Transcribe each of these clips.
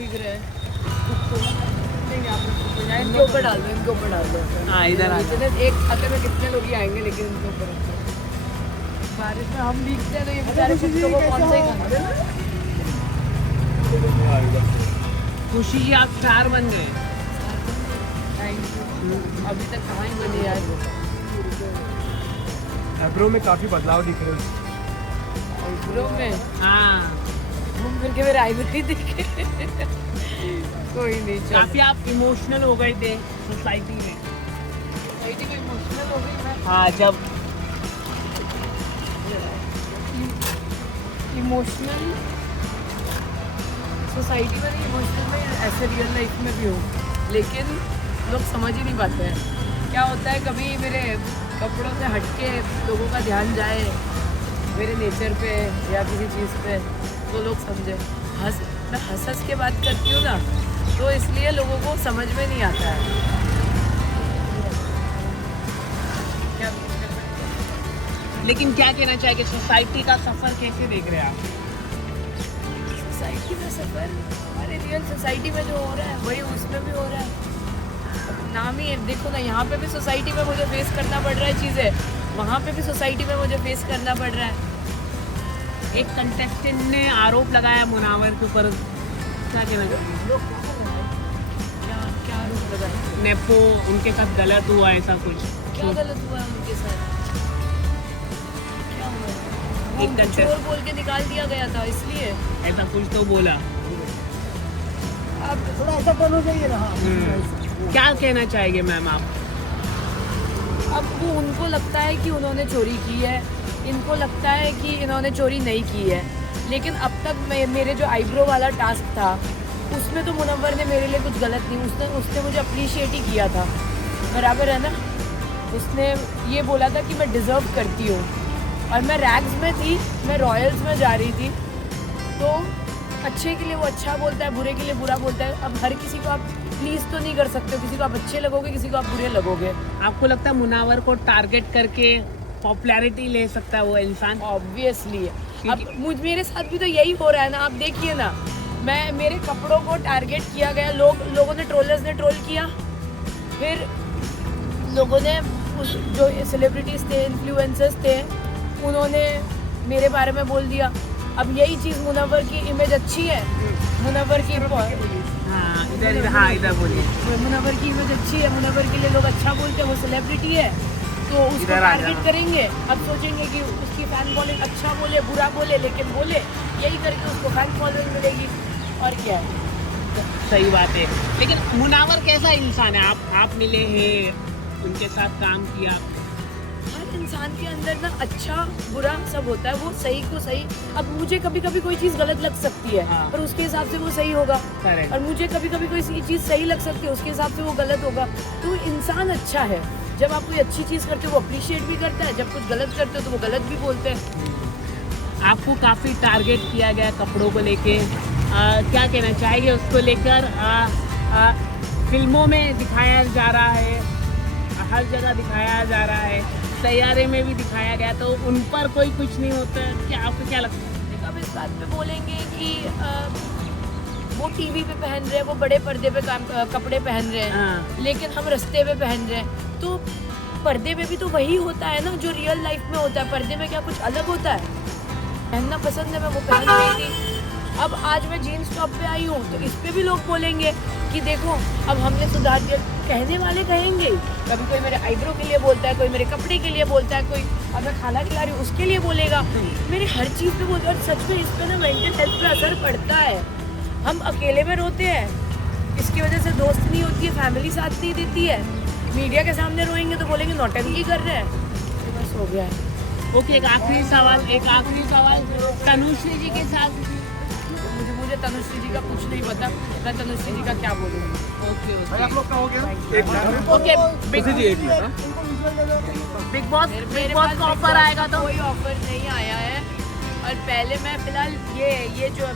भीग रहे हैं। इनके ऊपर डाल दो, इनके ऊपर डाल दो। हाँ इधर आ जाओ। एक खाते में कितने लोग ही आएंगे, लेकिन इनके ऊपर रखो। बारिश में हम भीगते हैं तो ये बेचारे कुत्तों को कौन सा ही खाते हैं। खुशी जी आप स्टार बन गए। Thank you. अभी तक कहाँ ही बने यार। आईब्रो में काफी बदलाव दिख रहे हैं। आईब्रो में हाँ घूम फिर के मेरे आईब्रो ही दिखे। कोई नहीं, चल। काफी आप इमोशनल हो गए थे सोसाइटी में। सोसाइटी में इमोशनल हो गई मैं। हाँ जब इमोशनल सोसाइटी में नहीं, इमोशनल में ऐसे रियल लाइफ में भी हूँ, लेकिन लोग समझ ही नहीं पाते हैं। क्या होता है, कभी मेरे कपड़ों से हटके लोगों का ध्यान जाए मेरे नेचर पे या किसी चीज़ पे, तो लोग समझे। मैं हंस के बात करती हूँ ना, तो इसलिए लोगों को समझ में नहीं आता है। क्या लेकिन क्या कहना चाहेंगे, सोसाइटी का सफर कैसे देख रहे हैं आप? सोसाइटी में सफर, हमारे रियल सोसाइटी में जो हो रहा है वही उसमें भी हो रहा है। नाम ही है, देखो ना, यहाँ पे भी सोसाइटी में मुझे फेस करना पड़ रहा है चीज़ें, वहाँ पे भी सोसाइटी में मुझे फेस करना पड़ रहा है। एक कंटेस्टेंट ने आरोप लगाया मुनावर के ऊपर, क्या कहना चाहेंगे? क्या क्या आरोप लगा है? नेपो उनके साथ गलत हुआ ऐसा कुछ? क्या गलत हुआ है उनके साथ? क्या हुआ? एक उनको contest- चोर बोल के निकाल दिया गया था, इसलिए। ऐसा कुछ तो बोला। अब थोड़ा ऐसा टर्न हो जाइए ना। क्या कहना चाहेंगे मैम आप? अब वो उनको लगता है कि उन्होंने चोरी की है, इनको लगता है कि इन्होंने चोरी नहीं की है, लेकिन अब तक मेरे जो आईब्रो वाला टास्क था उसमें तो मुनव्वर ने मेरे लिए कुछ गलत नहीं, उसने मुझे अप्रिशिएट ही किया था, बराबर है ना। उसने ये बोला था कि मैं डिज़र्व करती हूँ, और मैं रैग्स में थी, मैं रॉयल्स में जा रही थी, तो अच्छे के लिए वो अच्छा बोलता है, बुरे के लिए बुरा बोलता है। अब हर किसी को आप प्लीज़ तो नहीं कर सकते हो, किसी को आप अच्छे लगोगे, किसी को आप बुरे लगोगे। आपको लगता है मुनावर को टारगेट करके पॉपुलैरिटी ले सकता है वो इंसान? ऑब्वियसली। अब मेरे साथ भी तो यही हो रहा है ना, आप देखिए ना, मेरे कपड़ों को टारगेट किया गया, लोगों ने, ट्रोलर्स ने ट्रोल किया, फिर लोगों ने जो सेलिब्रिटीज़ थे, इन्फ्लुएंसर्स थे, उन्होंने मेरे बारे में बोल दिया। अब यही चीज़, मुनव्वर की इमेज अच्छी है, मुनव्वर की इधर बोलिए। मुनव्वर की इमेज अच्छी है, मुनव्वर के लिए लोग अच्छा बोलते हैं, वो सेलिब्रिटी है, तो उसको टारगेट करेंगे। अब सोचेंगे कि उसकी फैन फॉलोइंग अच्छा बोले, बुरा बोले, लेकिन बोले, यही करके उसको फैन फॉलोइंग मिलेगी, और क्या है। सही बात है। लेकिन मुनावर कैसा इंसान है? आप मिले हैं, उनके साथ काम किया। हर इंसान के अंदर ना अच्छा बुरा सब होता है, वो सही को सही। अब मुझे कभी कभी कोई चीज़ गलत लग सकती है, हाँ। पर उसके हिसाब से वो सही होगा, Correct. और मुझे कभी कभी कोई चीज़ सही लग सकती है, उसके हिसाब से वो गलत होगा। तो इंसान अच्छा है, जब आप कोई अच्छी चीज़ करते हो वो अप्रिशिएट भी करता है, जब कुछ गलत करते हो तो वो गलत भी बोलते हैं। आपको काफ़ी टारगेट किया गया कपड़ों को लेके, क्या कहना चाहेंगे उसको लेकर? फिल्मों में दिखाया जा रहा है, हर जगह दिखाया जा रहा है, सैयारे में भी दिखाया गया, तो उन पर कोई कुछ नहीं होता? क्या आपको क्या लगता है? अब इस बात पे बोलेंगे कि वो टीवी पे पहन रहे हैं, वो बड़े पर्दे पे कपड़े पहन रहे हैं, हाँ। लेकिन हम रास्ते पे पहन रहे हैं, तो पर्दे पे भी तो वही होता है ना जो रियल लाइफ में होता है। पर्दे में क्या कुछ अलग होता है? पहनना पसंद है, मैं वो पहन रही थी। अब आज मैं जीन्स टॉप पे आई हूँ, तो इस पे भी लोग बोलेंगे कि देखो अब हमने सुधार दिया। कहने वाले कहेंगे, कभी कोई मेरे आईब्रो के लिए बोलता है, कोई मेरे कपड़े के लिए बोलता है, कोई अब मैं खाना खिला रही हूँ उसके लिए बोलेगा, मेरे हर चीज़ पे बोलता है। और सच में इस पे ना मेंटल हेल्थ पे असर पड़ता है। हम अकेले में रोते हैं, इसकी वजह से दोस्त नहीं होती है, फैमिली साथ नहीं देती है, मीडिया के सामने रोएंगे तो बोलेंगे नौटंकी कर रहे हैं, तो बस हो गया है। ओके, एक आखिरी सवाल तनुश्री जी के साथ। मुझे तनुश्री जी का कुछ नहीं पता, मैं तनुश्री जी का क्या बोलूँगी। ओके आप लोग का हो गया? ओके, बिग बॉस का ऑफर आएगा तो? कोई ऑफर नहीं आया है, और पहले मैं फिलहाल ये जो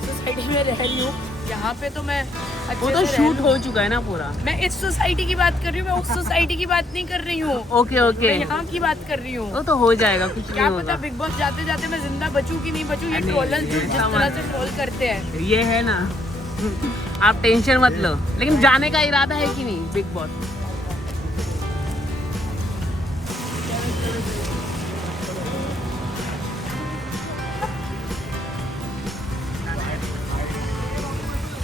सोसाइटी में रह रही हूँ यहाँ पे तो मैं अच्छे वो तो से शूट रह हो चुका है ना पूरा। लूं। मैं इस सोसाइटी की बात कर रही हूँ, मैं उस सोसाइटी की बात नहीं कर रही हूँ। ओके ओके, मैं यहाँ की बात कर रही हूँ। वो तो हो जाएगा, कुछ नहीं क्या पता होगा। बिग बॉस जाते जाते मैं जिंदा बचूं कि नहीं बचूं। ये नहीं, ट्रोलर ये जिस समझ- तरह से ट्रोल करते हैं। ये है ना, आप टेंशन मत लो। लेकिन जाने का इरादा है कि नहीं बिग बॉस?